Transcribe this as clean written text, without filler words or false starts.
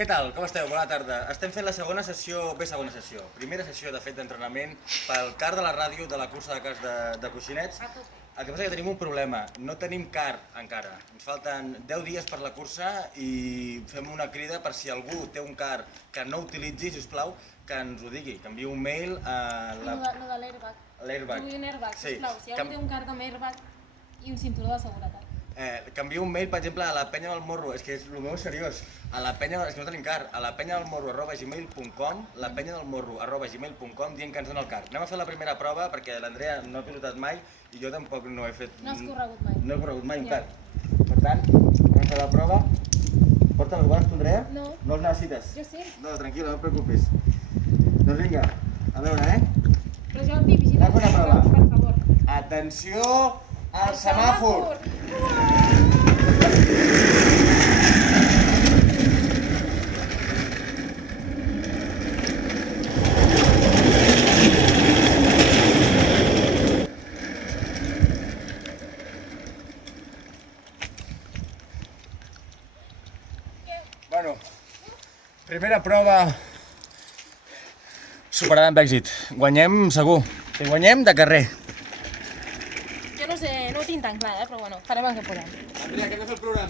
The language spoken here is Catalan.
Què tal? Com esteu? Bona tarda. Estem fent la segona sessió, primera sessió de fet d'entrenament pel car de la ràdio de la cursa de cars de coixinets. El que passa és que tenim un problema, no tenim car encara. Ens falten 10 dies per la cursa i fem una crida per si algú té un car que no utilitzi, sisplau, que ens ho digui, que enviï un mail a Lo de l'airbag. l'airbag. Vull un airbag, Sí. sisplau. Si algú té un car amb airbag i un cinturó de seguretat. Que enviï un mail, per exemple, a la penya del morro, és que el meu és seriós, a la penya, és que no tenim car, a la penyadelmorro@gmail.com, la penyadelmorro@gmail.com, dient que ens dona el car. Anem a fer la primera prova perquè l'Andrea no ha pilotat mai i jo tampoc no he fet... No has corregut mai. No he corregut mai un Ja. car. Per tant, anem a fer la prova. Porta'l, vols tu, Andrea? No. No el necessites? Jo sí. No, tranquil·la, no et preocupis. Doncs vinga, a veure, Però Jordi, vigila Anem a fer una prova. per favor. Atenció al semàfor! Bueno, primera prova superada amb èxit. Guanyem segur. Si guanyem, de carrer. Jo no sé, no ho tinc tan clar, però bueno, farem el que podem. Andrea, que hem de fer el programa.